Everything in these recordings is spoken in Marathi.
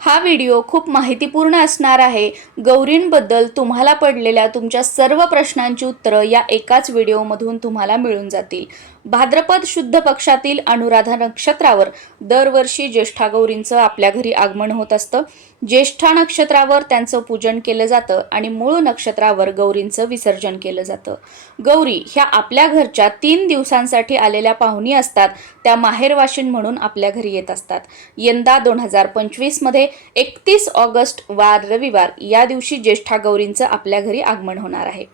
हा व्हिडिओ खूप माहितीपूर्ण असणार आहे. गौरींबद्दल तुम्हाला पडलेल्या तुमच्या सर्व प्रश्नांची उत्तरं या एकाच व्हिडिओमधून तुम्हाला मिळून जातील. भाद्रपद शुद्ध पक्षातील अनुराधा नक्षत्रावर दरवर्षी ज्येष्ठा गौरींचं आपल्या घरी आगमन होत असतं. ज्येष्ठा नक्षत्रावर त्यांचं पूजन केलं जातं आणि मूळ नक्षत्रावर गौरींचं विसर्जन केलं जातं. गौरी ह्या आपल्या घरच्या तीन दिवसांसाठी आलेल्या पाहुणी असतात. त्या माहेरवाशीन म्हणून आपल्या घरी येत असतात. यंदा दोन हजार पंचवीसमध्ये एकतीस ऑगस्ट वार रविवार या दिवशी ज्येष्ठा गौरींचं आपल्या घरी आगमन होणार आहे.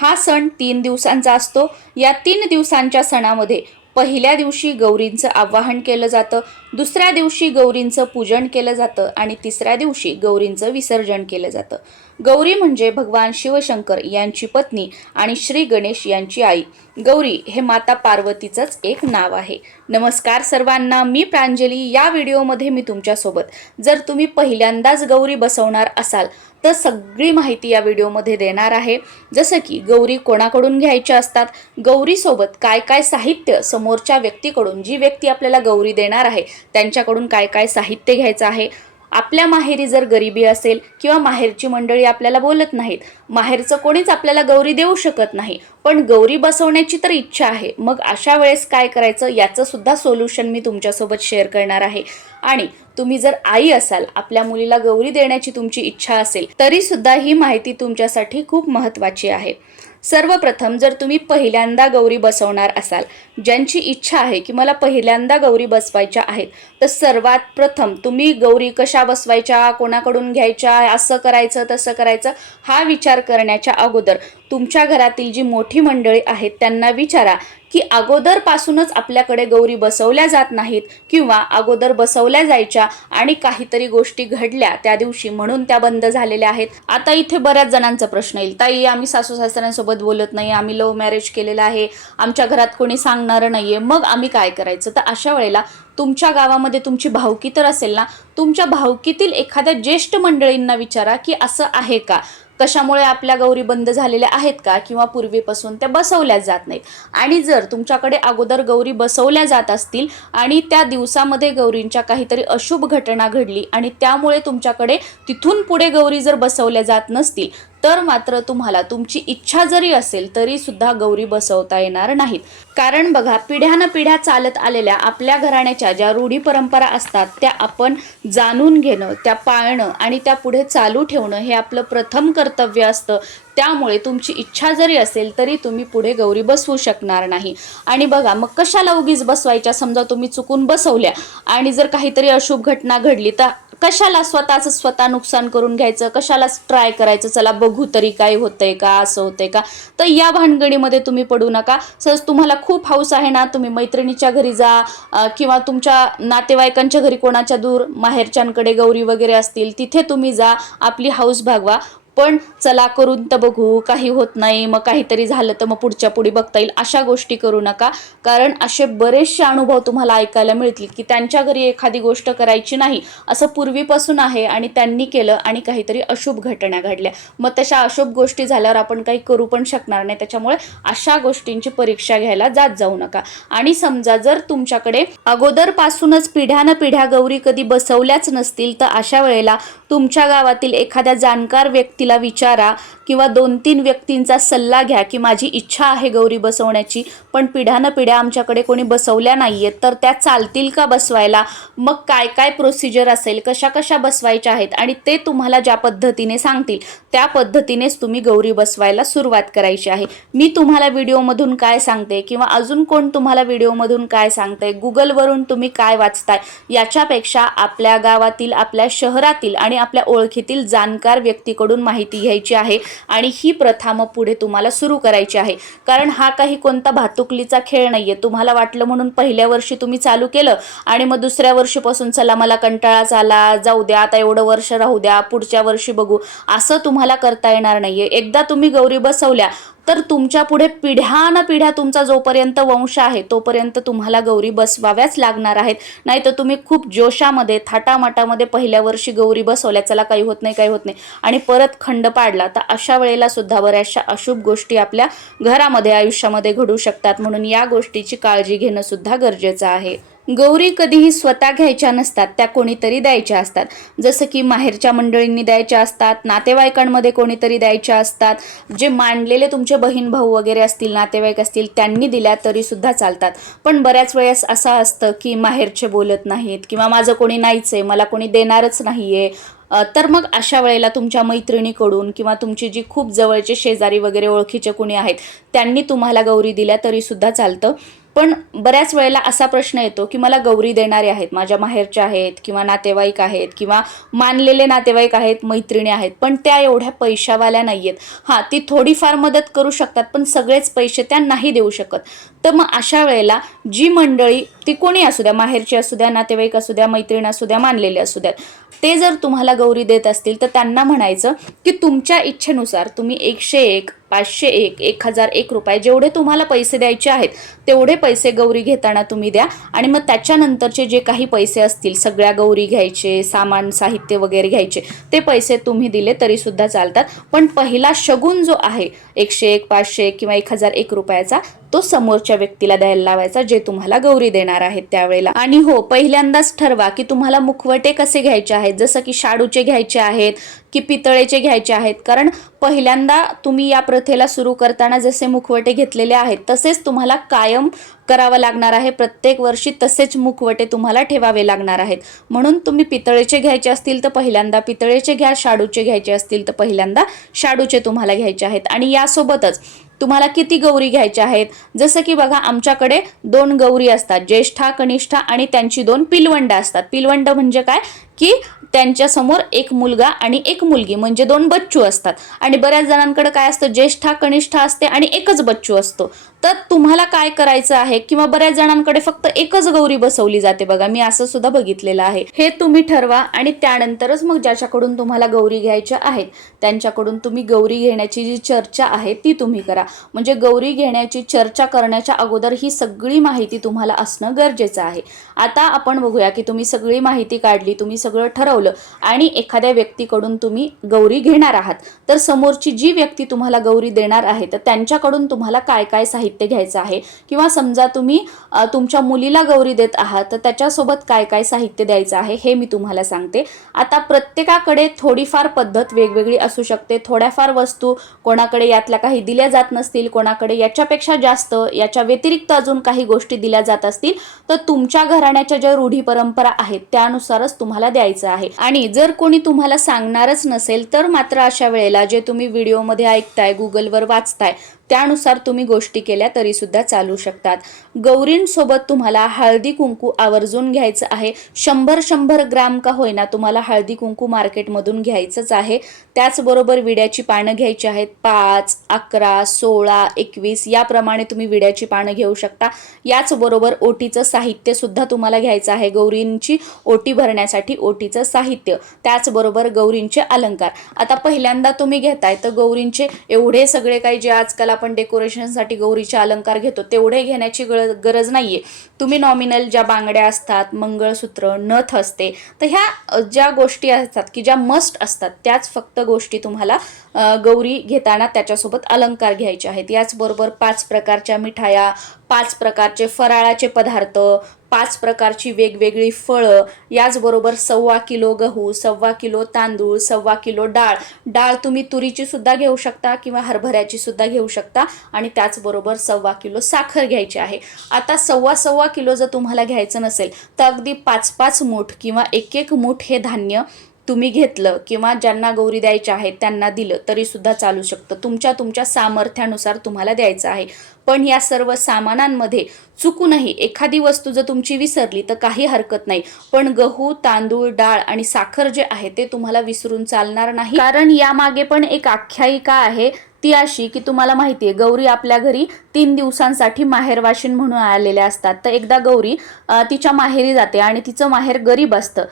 हा सण तीन दिवसांचा असतो. या तीन दिवसांच्या सणामध्ये पहिल्या दिवशी गौरींचं आवाहन केलं जातं. दुसऱ्या दिवशी गौरींचं पूजन केलं जातं आणि तिसऱ्या दिवशी गौरींचं विसर्जन केलं जातं. गौरी म्हणजे भगवान शिवशंकर यांची पत्नी आणि श्री गणेश यांची आई. गौरी हे माता पार्वतीचंच एक नाव आहे. नमस्कार सर्वांना मी प्रांजली. या व्हिडिओमध्ये मी तुमच्यासोबत. जर तुम्ही पहिल्यांदाच गौरी बसवणार असाल तर सगळी माहिती या व्हिडिओमध्ये देणार आहे. जसं की गौरी कोणाकडून घ्यायच्या असतात गौरीसोबत काय काय साहित्य समोरच्या व्यक्तीकडून जी व्यक्ती आपल्याला गौरी देणार आहे त्यांच्याकडून काय काय साहित्य घ्यायचं आहे? आपल्या माहेरी जर गरिबी असेल किंवा माहेरची मंडळी आपल्याला बोलत नाहीत माहेरचं कोणीच आपल्याला गौरी देऊ शकत नाही. पण गौरी बसवण्याची तर इच्छा आहे. मग अशा वेळेस काय करायचं? याचं सुद्धा सोल्युशन मी तुमच्यासोबत शेअर करणार आहे. आणि तुम्ही जर आई असाल आपल्या मुलीला गौरी देण्याची तुमची इच्छा असेल तरी सुद्धा ही माहिती तुमच्यासाठी खूप महत्त्वाची आहे. सर्वप्रथम जर तुम्ही पहिल्यांदा गौरी बसवणार असाल ज्यांची इच्छा आहे की मला पहिल्यांदा गौरी बसवायच्या आहेत तर सर्वात प्रथम तुम्ही गौरी कशा बसवायच्या कोणाकडून घ्यायच्या असं करायचं तसं करायचं हा विचार करण्याच्या अगोदर तुमच्या घरातील जी मोठी मंडळी आहेत त्यांना विचारा की अगोदरपासूनच आपल्याकडे गौरी बसवल्या जात नाहीत किंवा अगोदर बसवल्या जायच्या आणि काहीतरी गोष्टी घडल्या त्या दिवशी म्हणून त्या बंद झालेल्या आहेत. आता इथे बऱ्याच जणांचा प्रश्न येईल. ताई आम्ही सासू सासऱ्यांसोबत बोलत नाही आम्ही लव्ह मॅरेज केलेलं आहे आमच्या घरात कोणी सांग नाहीये. मग आम्ही काय करायचं? तर अशा वेळेला तुमच्या गावामध्ये तुमची भावकी तर असेल ना तुमच्या भावकीतील एखाद्या ज्येष्ठ मंडळींना विचारा की असं आहे का? कशामुळे आपल्या गौरी बंद झालेल्या आहेत का? किंवा पूर्वीपासून त्या बसवल्या जात नाहीत. आणि जर तुमच्याकडे अगोदर गौरी बसवल्या जात असतील आणि त्या दिवसामध्ये गौरींच्या काहीतरी अशुभ घटना घडली आणि त्यामुळे तुमच्याकडे तिथून पुढे गौरी जर बसवल्या जात नसतील तर मात्र तुम्हाला तुमची इच्छा जरी असेल तरी सुद्धा गौरी बसवता येणार नाहीत. कारण बघा पिढ्यानं पिढ्या चालत आलेल्या आपल्या घराण्याच्या ज्या रूढी परंपरा असतात त्या आपण जाणून घेणं त्या पाळणं आणि त्या पुढे चालू ठेवणं हे आपलं प्रथम कर्तव्य असतं. त्यामुळे तुमची इच्छा जरी असेल तरी तुम्ही पुढे गौरी बसवू शकणार नाही. आणि बघा मग कशाला उगीच बसवायच्या? समजा तुम्ही चुकून बसवल्या आणि जर काहीतरी अशुभ घटना घडली तर कशाला स्वतःच स्वतः नुकसान करून घ्यायचं? कशालाच ट्राय करायचं? चला बघू तरी काय होतंय का असं होतंय का? तर या भानगडीमध्ये तुम्ही पडू नका. सहज तुम्हाला खूप हाऊस आहे ना तुम्ही मैत्रिणीच्या घरी जा किंवा तुमच्या नातेवाईकांच्या घरी कोणाच्या दूर माहेरच्यांकडे गौरी वगैरे असतील तिथे तुम्ही जा आपली हाऊस भागवा. पण चला करून तर बघू काही होत नाही मग काहीतरी झालं तर मग पुढच्या पुढे बघता येईल अशा गोष्टी करू नका. कारण असे बरेचसे अनुभव तुम्हाला ऐकायला मिळतील की त्यांच्या घरी एखादी गोष्ट करायची नाही असं पूर्वीपासून आहे आणि त्यांनी केलं आणि काहीतरी अशुभ घटना घडल्या. मग तशा अशुभ गोष्टी झाल्यावर आपण काही करू पण शकणार नाही. त्याच्यामुळे अशा गोष्टींची परीक्षा घ्यायला जात जाऊ नका. आणि समजा जर तुमच्याकडे अगोदरपासूनच पिढ्यानं पिढ्या गौरी कधी बसवल्याच नसतील तर अशा वेळेला तुमच्या गावातील एखाद्या जाणकार व्यक्तीला विचारा किंवा दोन तीन व्यक्तींचा सल्ला घ्या की माझी इच्छा आहे गौरी बसवण्याची पण पिढ्यानं पिढ्या आमच्याकडे कोणी बसवल्या नाही आहेत तर त्या चालतील का बसवायला? मग काय काय प्रोसिजर असेल? कशा कशा बसवायच्या आहेत? आणि ते तुम्हाला ज्या पद्धतीने सांगतील त्या पद्धतीनेच तुम्ही गौरी बसवायला सुरुवात करायची आहे. मी तुम्हाला व्हिडिओमधून काय सांगते किंवा अजून कोण तुम्हाला व्हिडिओमधून काय सांगते गुगलवरून तुम्ही काय वाचताय याच्यापेक्षा आपल्या गावातील आपल्या शहरातील आणि आपल्या ओळखीतील जाणकार व्यक्तीकडून माहिती घ्यायची आहे आणि ही प्रथा मग पुढे तुम्हाला सुरू करायची आहे. कारण हा काही कोणता भातुकलीचा खेळ नाहीये. तुम्हाला वाटलं म्हणून पहिल्या वर्षी तुम्ही चालू केलं आणि मग दुसऱ्या वर्षीपासून चला मला कंटाळाच आला जाऊ द्या आता एवढं वर्ष राहू द्या पुढच्या वर्षी बघू. असं तुम्हाला करता येणार नाहीये. एकदा तुम्ही गौरी बसवल्या तर तुमच्यापुढे पिढ्यानपिढ्या तुमचा जोपर्यंत वंश आहे तोपर्यंत तुम्हाला गौरी बसवाव्याच लागणार आहेत. नाही तर तुम्ही खूप जोशामध्ये थाटामाटामध्ये पहिल्या वर्षी गौरी बसवल्या. चला काही होत नाही काही होत नाही. आणि परत खंड पाडला तर अशा वेळेला सुद्धा बऱ्याचशा अशुभ गोष्टी आपल्या घरामध्ये आयुष्यामध्ये घडू शकतात. म्हणून या गोष्टीची काळजी घेणं सुद्धा गरजेचं आहे. गौरी कधीही स्वतः घ्यायच्या नसतात त्या कोणीतरी द्यायच्या असतात. जसं की माहेरच्या मंडळींनी द्यायच्या असतात नातेवाईकांमध्ये कोणीतरी द्यायच्या असतात. जे मांडलेले तुमचे बहीण भाऊ वगैरे असतील नातेवाईक असतील त्यांनी दिल्या तरी सुद्धा चालतात. पण बऱ्याच वेळेस असं असतं की माहेरचे बोलत नाहीत किंवा माझं कोणी नाहीच आहे मला कोणी देणारच नाही आहे तर मग अशा वेळेला तुमच्या मैत्रिणीकडून किंवा तुमची जी खूप जवळचे शेजारी वगैरे ओळखीचे कुणी आहेत त्यांनी तुम्हाला गौरी दिल्या तरीसुद्धा चालतं. पण बऱ्याच वेळेला असा प्रश्न येतो की मला गौरी देणारे आहेत माझ्या माहेरच्या आहेत किंवा नातेवाईक आहेत किंवा मानलेले नातेवाईक आहेत मैत्रिणी आहेत पण त्या एवढ्या पैशावाल्या नाही आहेत हां ती थोडीफार मदत करू शकतात पण सगळेच पैसे त्या नाही देऊ शकत. तर मग अशा वेळेला जी मंडळी ती कोणी असू द्या माहेरची असू द्या नातेवाईक असू द्या मैत्रीण असू द्या मानलेले असू द्या ते जर तुम्हाला गौरी देत असतील तर त्यांना म्हणायचं की तुमच्या इच्छेनुसार तुम्ही एकशे एक पाचशे एक एक हजार एक रुपये जेवढे तुम्हाला पैसे द्यायचे आहेत तेवढे पैसे गौरी घेताना तुम्ही द्या. आणि मग त्याच्यानंतरचे जे काही पैसे असतील सगळ्या गौरी घ्यायचे सामान साहित्य वगैरे घ्यायचे ते पैसे तुम्ही दिले तरीसुद्धा चालतात. पण पहिला शगुन जो आहे एकशे एक पाचशे एक किंवा एक हजार एक रुपयाचा तो समोरच्या व्यक्तीला द्यायला लावायचा जे तुम्हाला गौरी देणार आहेत त्यावेळेला. आणि हो पहिल्यांदाच ठरवा की तुम्हाला मुखवटे कसे घ्यायचे आहेत जसं की शाडूचे घ्यायचे आहेत की पितळेचे घ्यायचे आहेत. कारण पहिल्यांदा तुम्ही या प्र प्रथेला सुरू करताना जसे मुखवटे घेतलेले आहेत तसेच तुम्हाला कायम करावं लागणार आहे. प्रत्येक वर्षी तसेच मुखवटे तुम्हाला ठेवावे लागणार आहेत. म्हणून तुम्ही पितळेचे घ्यायचे असतील तर पहिल्यांदा पितळेचे घ्या शाडूचे घ्यायचे असतील तर पहिल्यांदा शाडूचे तुम्हाला घ्यायचे आहेत. आणि यासोबतच तुम्हाला किती गौरी घ्यायच्या आहेत? जसं की बघा आमच्याकडे दोन गौरी असतात ज्येष्ठा कनिष्ठा आणि त्यांची दोन पिलवंड असतात. पिलवंड म्हणजे काय? की त्यांच्यासमोर एक मुलगा आणि एक मुलगी म्हणजे दोन बच्चू असतात. आणि बऱ्याच जणांकडे काय असतं? ज्येष्ठा कनिष्ठा असते आणि एकच बच्चू असतो. तर तुम्हाला काय करायचं आहे? किंवा बऱ्याच जणांकडे फक्त एकच गौरी बसवली जाते बघा. मी असं सुद्धा बघितलेलं आहे. हे तुम्ही ठरवा आणि त्यानंतरच मग ज्याच्याकडून तुम्हाला गौरी घ्यायच्या आहेत त्यांच्याकडून तुम्ही गौरी घेण्याची जी चर्चा आहे ती तुम्ही करा. म्हणजे गौरी घेण्याची चर्चा करण्याच्या अगोदर ही सगळी माहिती तुम्हाला असणं गरजेचं आहे. आता आपण बघूया की तुम्ही सगळी माहिती काढली तुम्ही सगळं ठरवलं आणि एखाद्या व्यक्तीकडून तुम्ही गौरी घेणार आहात. तर समोरची जी व्यक्ती तुम्हाला गौरी देणार आहे तर त्यांच्याकडून तुम्हाला काय काय साहित्य घ्यायचं आहे. किंवा समजा तुम्ही तुमच्या मुलीला गौरी देत आहात तर त्याच्यासोबत काय काय साहित्य द्यायचं आहे हे मी तुम्हाला सांगते. आता प्रत्येकाकडे थोडीफार पद्धत वेगवेगळी असू शकते. थोड्याफार वस्तू कोणाकडे यातल्या काही दिल्या जात नसतील कोणाकडे याच्यापेक्षा जास्त याच्या व्यतिरिक्त अजून काही गोष्टी दिल्या जात असतील तर तुमच्या घराण्याच्या ज्या रूढी परंपरा आहेत त्यानुसारच तुम्हाला द्यायचं आहे. आणि जर कोणी तुम्हाला सांगणारच नसेल तर मात्र अशा वेळेला जे तुम्ही व्हिडिओमध्ये ऐकताय गुगलवर वाचताय त्यानुसार तुम्ही गोष्टी केल्या तरी सुद्धा चालू शकतात. गौरींसोबत तुम्हाला हळदी कुंकू आवर्जून घ्यायचं आहे. शंभर शंभर ग्राम का होईना तुम्हाला हळदी कुंकू मार्केटमधून घ्यायचंच आहे. त्याचबरोबर विड्याची पानं घ्यायची आहेत. पाच अकरा सोळा एकवीस याप्रमाणे तुम्ही विड्याची पानं घेऊ शकता. याचबरोबर ओटीचं साहित्य सुद्धा तुम्हाला घ्यायचं आहे. गौरींची ओटी भरण्यासाठी ओटीचं साहित्य त्याचबरोबर गौरींचे अलंकार. आता पहिल्यांदा तुम्ही घेताय तर गौरींचे एवढे सगळे काही जे आजकाल आपण डेकोरेशनसाठी गौरीचे अलंकार घेतो तेवढे घेण्याची गरज नाही आहे तुम्ही नॉमिनल ज्या बांगड्या असतात मंगळसूत्र नथ असते तर ह्या ज्या गोष्टी असतात की ज्या मस्ट असतात त्याच फक्त गोष्टी तुम्हाला गौरी घेताना त्याच्यासोबत अलंकार घ्यायचे आहेत. याचबरोबर पाच प्रकारच्या मिठाया पाच प्रकारचे फराळाचे पदार्थ पाच प्रकारची वेगवेगळी फळं याचबरोबर सव्वा किलो गहू सव्वा किलो तांदूळ सव्वा किलो डाळ. डाळ तुम्ही तुरीची सुद्धा घेऊ शकता किंवा हरभऱ्याची सुद्धा घेऊ शकता आणि त्याचबरोबर सव्वा किलो साखर घ्यायची आहे. आता सव्वा सव्वा किलो जर तुम्हाला घ्यायचं नसेल तर अगदी पाच पाच मूठ किंवा एक एक मूठ हे धान्य तुम्ही घेतलं किंवा ज्यांना गौरी द्यायच्या आहेत त्यांना दिलं तरी सुद्धा चालू शकतं. तुमच्या तुमच्या सामर्थ्यानुसार तुम्हाला द्यायचं आहे. पण या सर्व सामानांमध्ये चुकूनही एखादी वस्तू जर तुमची विसरली तर काही हरकत नाही. पण गहू तांदूळ डाळ आणि साखर जे आहे ते तुम्हाला विसरून चालणार नाही. कारण यामागे पण एक आख्यायिका आहे ती अशी की तुम्हाला माहिती आहे गौरी आपल्या घरी तीन दिवसांसाठी माहेरवाशीन म्हणून आलेल्या असतात. तर एकदा गौरी तिच्या माहेरी जाते आणि तिचं माहेर गरीब असतं.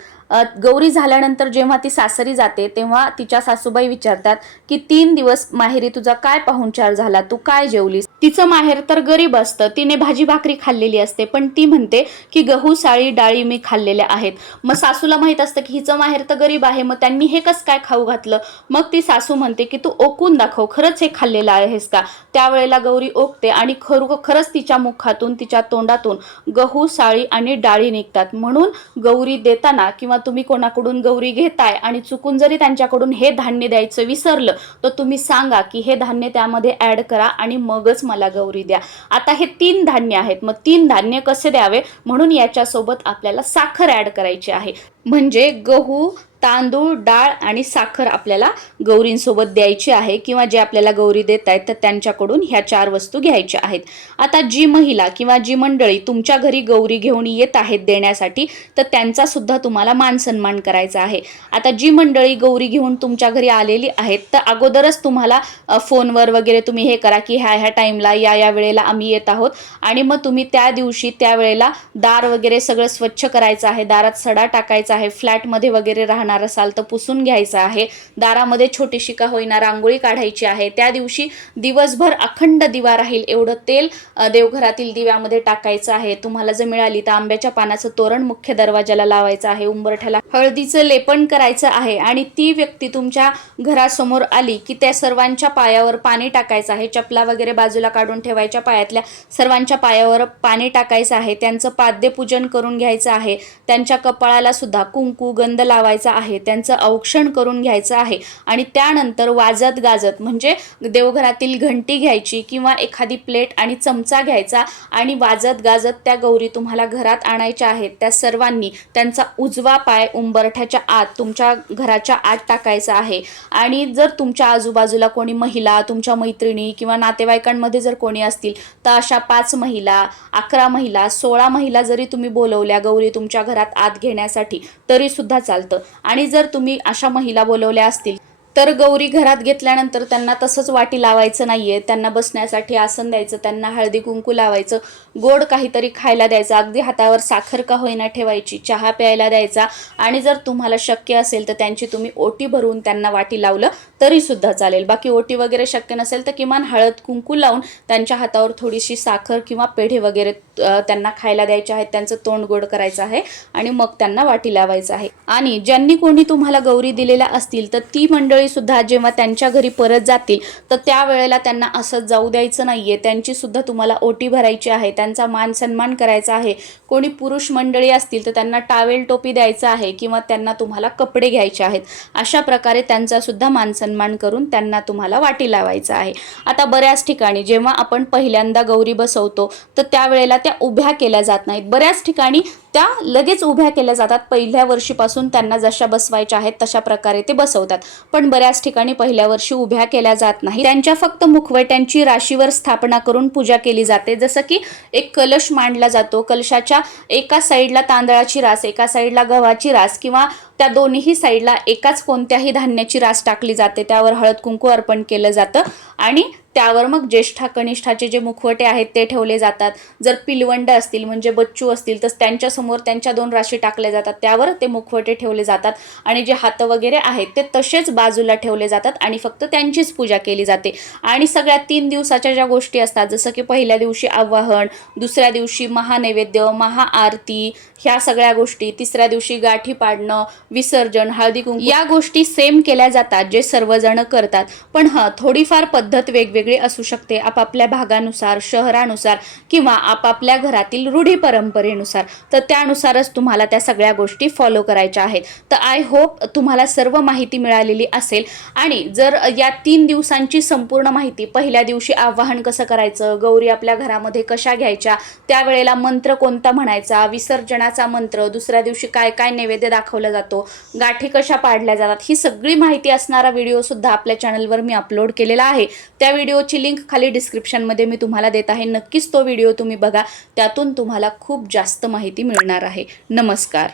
गौरी झाल्यानंतर जेव्हा ती सासरी जाते तेव्हा तिच्या सासूबाई विचारतात की तीन दिवस माहेरी तुझा काय पाहुणचार झाला? तू काय जेवलीस? तिचं माहेर तर गरीब असतं. तिने भाजी भाकरी खाल्लेली असते. पण ती म्हणते की गहू साळी डाळी मी खाल्लेल्या आहेत. मग सासूला माहीत असतं की हिचं माहेर तर गरीब आहे. मग त्यांनी हे कसं काय खाऊ घातलं? मग ती सासू म्हणते की तू ओकून दाखव. खरंच हे खाल्लेलं आहेस का? त्यावेळेला गौरी ओकते आणि खरू खरंच तिच्या मुखातून तिच्या तोंडातून गहू साळी आणि डाळी निघतात. म्हणून गौरी देताना किंवा तुम्ही कोणाकडून गौरी घेताय आणि चुकून जरी त्यांच्याकडून हे धान्य द्यायचं विसरलं तर तुम्ही सांगा की हे धान्य त्यामध्ये ॲड करा आणि मगच मला गौरी द्या. आता हे तीन धान्य आहेत. मग तीन धान्य कसे द्यावे? म्हणून याच्यासोबत आपल्याला साखर ॲड करायची आहे. म्हणजे गहू तांदूळ डाळ आणि साखर आपल्याला गौरींसोबत द्यायची आहे किंवा जे आपल्याला गौरी देत आहेत तर त्यांच्याकडून ह्या चार वस्तू घ्यायच्या आहेत. आता जी महिला किंवा जी मंडळी तुमच्या घरी गौरी घेऊन येत आहेत देण्यासाठी तर त्यांचा सुद्धा तुम्हाला मान सन्मान करायचा आहे. आता जी मंडळी गौरी घेऊन तुमच्या घरी आलेली आहेत तर अगोदरच तुम्हाला फोनवर वगैरे तुम्ही हे करा की ह्या ह्या टाईमला या या वेळेला आम्ही येत आहोत. आणि मग तुम्ही त्या दिवशी त्या वेळेला दार वगैरे सगळं स्वच्छ करायचं आहे दारात सडा टाकायचा आहे फ्लॅटमध्ये वगैरे राहणार असाल तर पुसून घ्यायचं आहे. दारामध्ये छोटीशी का होईना रांगोळी काढायची आहे. त्या दिवशी दिवसभर अखंड दिवा राहील एवढं तेल देवघरातील दिव्यामध्ये टाकायचं आहे. तुम्हाला जर मिळाली तर आंब्याच्या पानाचं तोरण मुख्य दरवाजाला लावायचं आहे. उंबरठ्याला हळदीचं लेपन करायचं आहे. आणि ती व्यक्ती तुमच्या घरासमोर आली की त्या सर्वांच्या पायावर पाणी टाकायचं आहे. चपला वगैरे बाजूला काढून ठेवायच्या पायातल्या सर्वांच्या पायावर पाणी टाकायचं आहे. त्यांचं पाद्यपूजन करून घ्यायचं आहे. त्यांच्या कपाळाला सुद्धा कुंकू गंध लावायचा आहे त्यांचं औक्षण करून घ्यायचं आहे आणि त्यानंतर वाजत गाजत म्हणजे देवघरातील घंटी घ्यायची किंवा एखादी प्लेट आणि चमचा घ्यायचा आणि वाजत गाजत त्या गौरी तुम्हाला घरात आणायच्या आहेत त्या सर्वांनी त्यांचा उजवा पाय उंबरठ्याच्या आत तुमच्या घराच्या आत टाकायचा आहे. आणि जर तुमच्या आजूबाजूला कोणी महिला तुमच्या मैत्रिणी किंवा नातेवाईकांमध्ये जर कोणी असतील तर अशा पाच महिला अकरा महिला सोळा महिला जरी तुम्ही बोलवल्या गौरी तुमच्या घरात आत घेण्यासाठी तरी सुद्धा चालतं. आणि जर तुम्ही अशा महिला बोलवल्या असतील तर गौरी घरात घेतल्यानंतर त्यांना तसंच वाटी लावायचं नाहीये. त्यांना बसण्यासाठी आसन द्यायचं त्यांना हळदी कुंकू लावायचं गोड काहीतरी खायला द्यायचं. अगदी हातावर साखर का होईना ठेवायची चहा प्यायला द्यायचा. आणि जर तुम्हाला शक्य असेल तर त्यांची तुम्ही ओटी भरून त्यांना वाटी लावलं तरी सुद्धा चालेल. बाकी ओटी वगैरे शक्य नसेल तर किमान हळद कुंकू लावून त्यांच्या हातावर थोडीशी साखर किंवा पेढे वगैरे त्यांना खायला द्यायचे आहेत. त्यांचं तोंड गोड करायचं आहे आणि मग त्यांना वाटी लावायचं आहे. आणि ज्यांनी कोणी तुम्हाला गौरी दिलेल्या असतील तर ती मंडळी सुद्धा जेव्हा त्यांच्या घरी परत जातील तर त्यावेळेला त्यांना असंच जाऊ द्यायचं नाहीये. त्यांची सुद्धा तुम्हाला ओटी भरायची आहे त्यांचा मान सन्मान करायचा आहे. कोणी पुरुष मंडळी असतील तर त्यांना टावेल टोपी द्यायचं आहे किंवा त्यांना तुम्हाला कपडे घ्यायचे आहेत. अशा प्रकारे त्यांचा सुद्धा मान सन्मान करून त्यांना तुम्हाला वाटी लावायचं आहे. आता बऱ्याच ठिकाणी जेव्हा आपण पहिल्यांदा गौरी बसवतो तर त्यावेळेला त्या उभ्या केल्या जात नाहीत. बऱ्याच ठिकाणी त्या लगेच उभ्या केल्या जातात. पहिल्या वर्षीपासून त्यांना जशा बसवायच्या आहेत तशा प्रकारे ते बसवतात. पण बऱ्याच ठिकाणी पहिल्या वर्षी उभ्या केल्या जात नाही त्यांच्या फक्त मुखवट्यांची राशीवर स्थापना करून पूजा केली जाते. जसं की एक कलश मांडला जातो. कलशाच्या एका साईडला तांदळाची रास एका साईडला गव्हाची रास किंवा त्या दोन्ही साईडला एकाच कोणत्याही धान्याची रास टाकली जाते. त्यावर हळद कुंकू अर्पण केलं जातं. आणि त्यावर मग ज्येष्ठा कनिष्ठाचे जे मुखवटे आहेत ते ठेवले जातात. जर पिलवंड असतील म्हणजे बच्चू असतील तर त्यांच्यासमोर त्यांच्या दोन राशी टाकल्या जातात. त्यावर ते मुखवटे ठेवले जातात आणि जे हात वगैरे आहेत ते तसेच बाजूला ठेवले जातात आणि फक्त त्यांचीच पूजा केली जाते. आणि सगळ्या तीन दिवसाच्या ज्या गोष्टी असतात जसं की पहिल्या दिवशी आवाहन दुसऱ्या दिवशी महानैवेद्य महाआरती ह्या सगळ्या गोष्टी तिसऱ्या दिवशी गाठी पाडणं विसर्जन हळदी कुंकू या गोष्टी सेम केल्या जातात जे सर्वजण करतात. पण हां थोडीफार पद्धत वेगवेगळी असू शकते. आपापल्या भागानुसार शहरानुसार किंवा आपापल्या घरातील रूढी परंपरेनुसार. तर त्यानुसारच तुम्हाला त्या सगळ्या गोष्टी फॉलो करायच्या आहेत. तर आय होप तुम्हाला सर्व माहिती मिळालेली असेल. आणि जर या तीन दिवसांची संपूर्ण माहिती पहिल्या दिवशी आवाहन कसं करायचं गौरी आपल्या घरामध्ये कशा घ्यायच्या त्यावेळेला मंत्र कोणता म्हणायचा विसर्जनाचा मंत्र दुसऱ्या दिवशी काय काय नैवेद्य दाखवला जातो गाठी कशा पाडल्या जातात ही सगळी माहिती असणारा व्हिडिओ सुद्धा आपल्या चॅनलवर मी अपलोड केलेला आहे. त्या व्हिडिओची लिंक खाली डिस्क्रिप्शनमध्ये मी तुम्हाला देत आहे. नक्कीच तो व्हिडिओ तुम्ही बघा. त्यातून तुम्हाला खूप जास्त माहिती मिळणार आहे. नमस्कार.